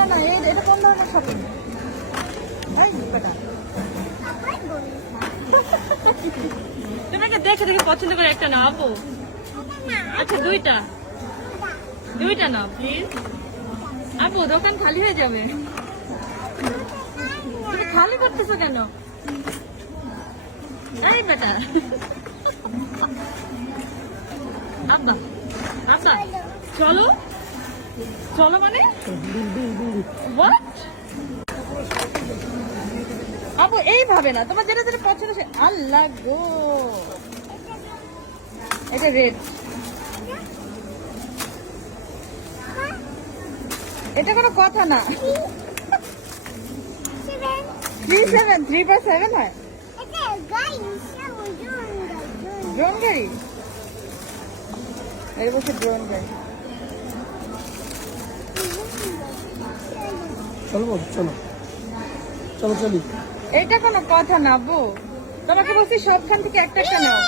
না না এটা কোন ধরনের শপিং? তোমাকে দেখে দেখে পছন্দ করে একটা নাও আপু। আচ্ছা দুইটা নাও প্লিজ আপু, দোকান খালি হয়ে যাবে। তুমি খালি করতেছো কেন? এই বেটা আব্বা আব্বা চলো চলো মানে What? আপু এইভাবে না, তোমার যেটা যেটা পছন্দ সে আল্লাহ গো। এটা রেড, এটা কোনো কথা না। 3/7 হয় ড্রোন গাড়ি। এই বলছে ড্রোন গাড়ি। চলবো চলো চলো চলি। এটা কোনো কথা না বউ, তোমাকে বলছি সবখান থেকে একটা একটা নাও।